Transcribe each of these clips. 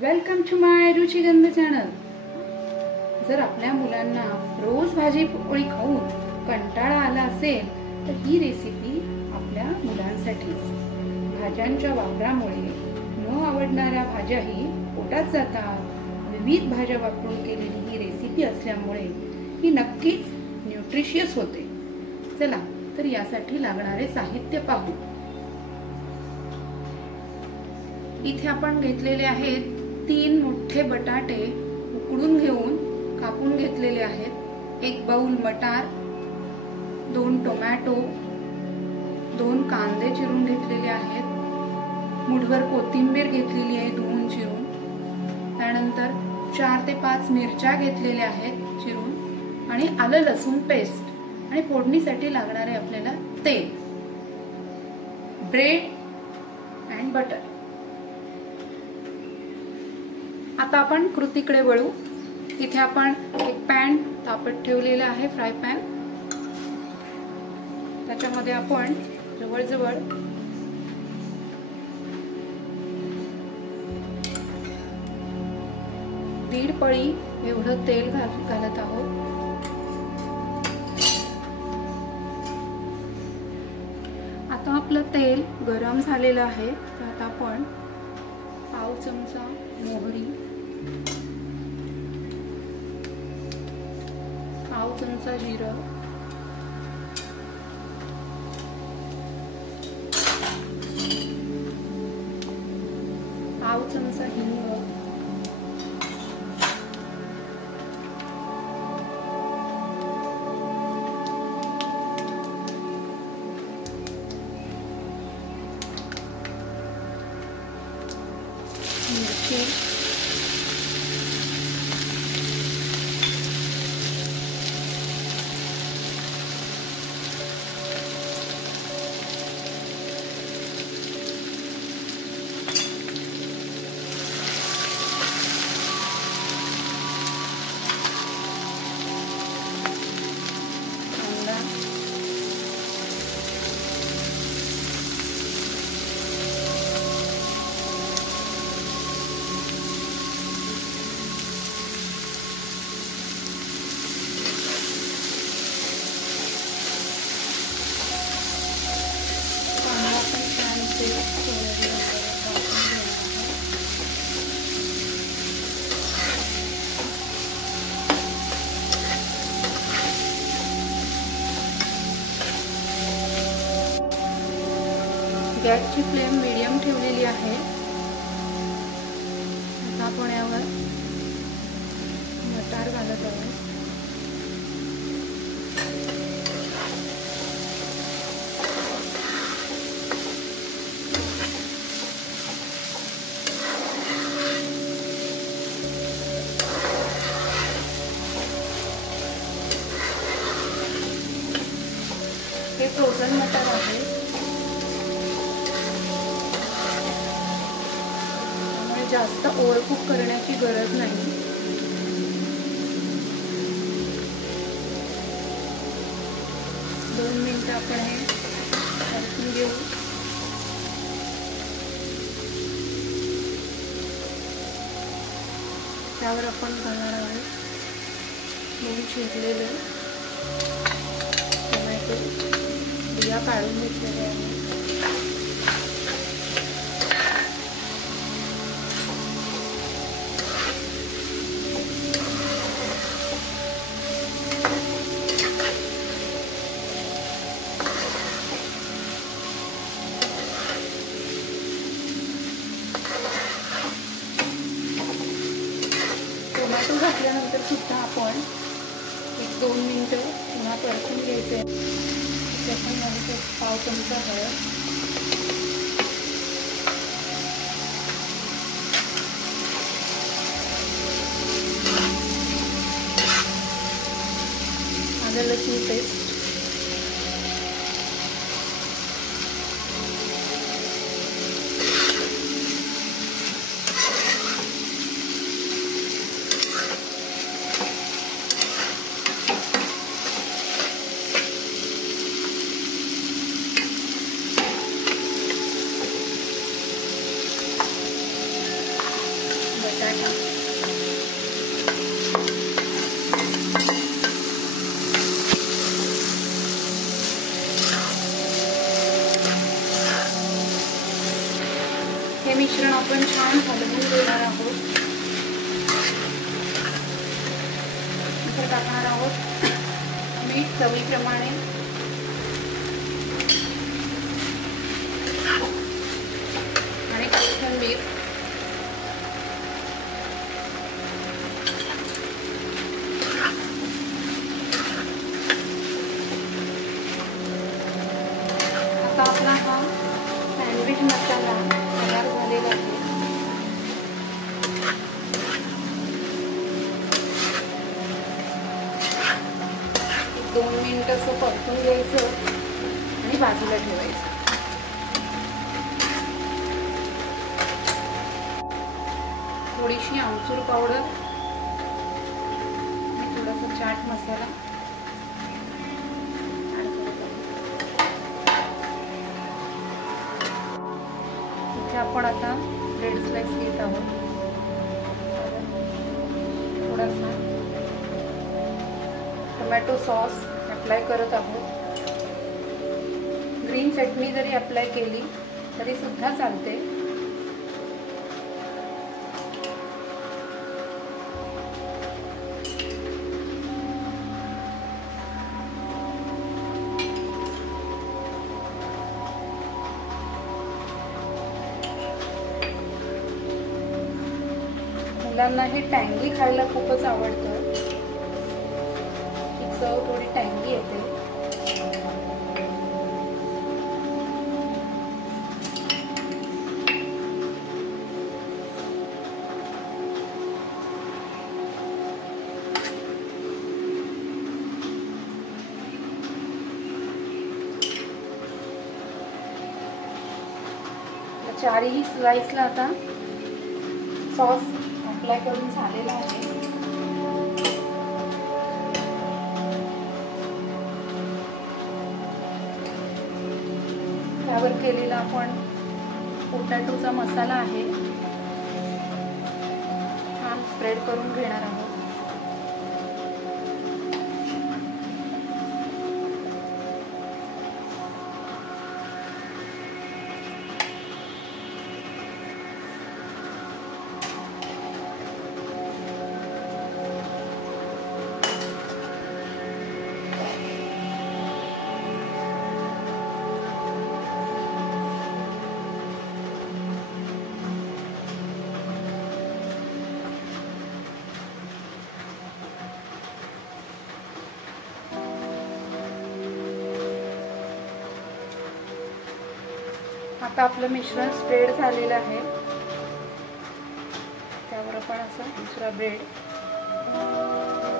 Welcome to my Ruchigandh channel. जर आपल्या मुलांना रोज भाजी पोळी खाऊन कंटाळा आला असेल तर ही रेसिपी आपल्या मुलांसाठीच। भाज्यांच्या वापरामुळे न आवडणाऱ्या भाज्याही पोटात जातात। विविध भाज्या वापरून केलेली ही रेसिपी असल्यामुळे ही नक्कीच न्यूट्रिशियस होते। चला तर यासाठी लागणारे साहित्य पाहू। इथे आपण घेतलेले आहेत 3 मोठे बटाटे उकडून घेऊन कापून घेतलेले आहेत, 1 बाउल मटार, 2 टोमॅटो, 2 कांदे चिरून घेतलेले आहेत, मुठभर कोथिंबीर घेतलेली आहे धुवून चिरून, त्यानंतर 4 ते 5 मिरच्या घेतलेल्या आहेत चिरून आणि आलं लसूण पेस्ट आणि फोडणीसाठी लागणारे आपल्याला तेल, ब्रेड अँड बटर। आता आपण कृतीकडे वळू। इथे आपण एक पॅन तापत ठेवलेला आहे, फ्राय पॅन। त्याच्यामध्ये आपण जवळजवळ 1.5 पळी एवढं तेल घालत आहोत। आता आपलं तेल गरम झालेलं आहे, तर आपण पाव चमचा मोहरी, पाव चमचा जिरं, पाव चमचा हिंग, मिरची, गॅसची फ्लेम मीडियम ठेवलेली आहे। आता आपण यावर मटार घालत आहोत। हे फ्रोझन मटार आहे, जास्त ओव्हरकुक करण्याची गरज नाही। दोन मिनिटं आपण हे परतून घेऊ। त्यावर आपण घालणार आहोत 2 चिरलेले टोमॅटो, बिया काढून घेतलेले आहे। टोमॅटो घातल्यानंतर सुद्धा आपण 1-2 मिनिटं पुन्हा परतून घ्यायचे। त्याच्यामध्ये पाव चमचा हळद, आलं लसूण पेस्ट, बटाटा, हे मिश्रण आपण छान हलवून घेणार आहोत. नंतर टाकणार आहोत मीठ चवीप्रमाणे, आणि कोथिंबीर. आता आपला हा सँडविच मसाला तयार झालेला आहे. 2 मिनिटं असं परतून घ्यायचं आणि बाजूला ठेवायचं. थोडीशी आमचूर पावडर आणि थोडासा चाट मसाला ऍड करतो. इथे आपण आता ब्रेड स्लाइस घेत आहोत. थोडासा टोमॅटो सॉस अप्लाय करत आहोत. ग्रीन चटणी जरी अप्लाय केली तरी सुद्धा चालते. मुलांना हे टँगी खायला खूपच आवडतं. ही चव थोडी टँगी येते. चारही स्लाइसला आता सॉस अप्लाय करून झालेला आहे. त्यावर केलेला आपण पोटॅटोचा मसाला आहे, छान स्प्रेड करून घेणार आहोत. आता आपलं मिश्रण स्प्रेड झालेलं आहे. त्यावर आपण असा दुसरा ब्रेड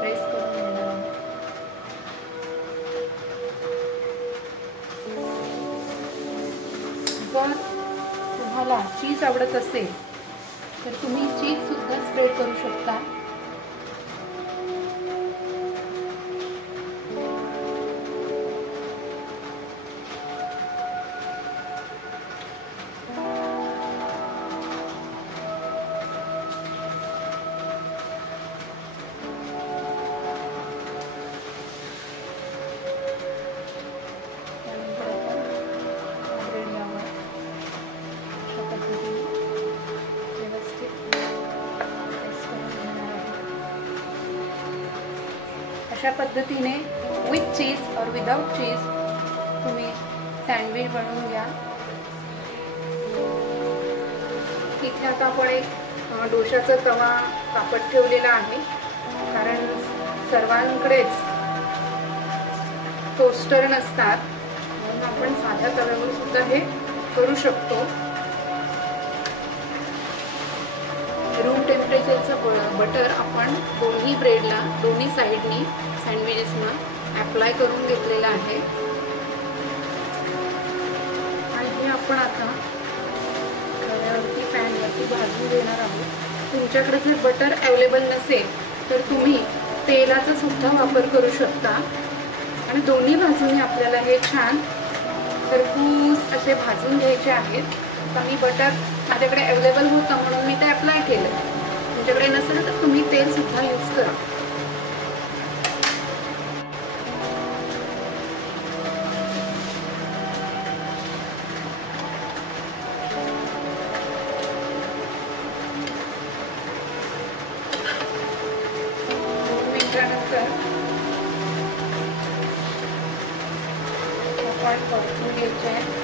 प्रेस करून घेणार आहोत. जर तुम्हाला चीज आवडत असेल तर तुम्ही चीज सुद्धा स्प्रेड करू शकता. अशा पद्धतीने विथ चीज और विदाउट चीज तुम्ही सँडविच बनवून घ्या. इथे आता आपण एक डोशाचा तवा तापत ठेवलेला आहे, कारण सर्वांकडेच टोस्टर नसतात, म्हणून आपण साध्या तव्यावर सुद्धा हे करू शकतो. रूम टेम्परेचरचं बटर आपण दोन्ही ब्रेडला, दोन्ही साईडनी सँडविचेसना अप्लाय करून घेतलेलं आहे. आणि हे आपण आता तव्यावरती पॅनवरती भाजून घेणार आहोत. तुमच्याकडे जर बटर अवेलेबल नसेल तर तुम्ही तेलाचा सुद्धा वापर करू शकता. आणि दोन्ही बाजूने आपल्याला हे छान खरपूस असे भाजून घ्यायचे आहेत. आता मी बटर माझ्याकडे अवेलेबल होतं म्हणून मी ते अप्लाय केलं. तुमच्याकडे नसेल तर तुम्ही तेल सुद्धा यूज करा. परतून घ्यायचे आहे.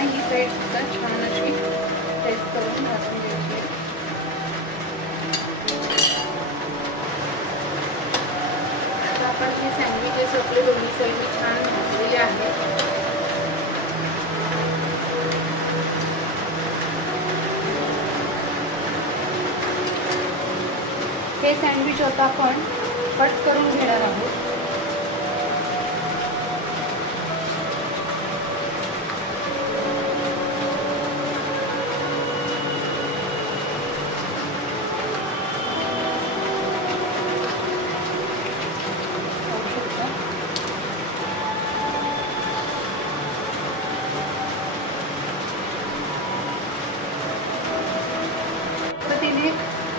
ही साईड सुद्धा छान अशी प्रेस करून भाजून घ्यायची. आता आपण हे सँडविचेस आपले दोन्ही साईड छान भाजलेले आहेत. हे सँडविच आता आपण कट करून घेणार आहोत.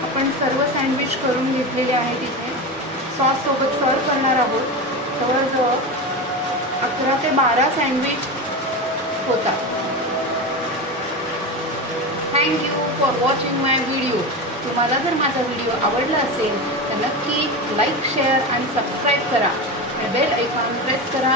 आपण सर्व सँडविच करून घेतलेले आहेत. इथे सॉस सोबत सर्व करणार आहोत. जवळजवळ 11 ते 12 सँडविच होतात. Thank you for watching my video. तुम्हाला जर माझा व्हिडिओ आवडला असेल तर नक्की लाईक, शेअर आणि सबस्क्राईब करा आणि बेल आयकॉन प्रेस करा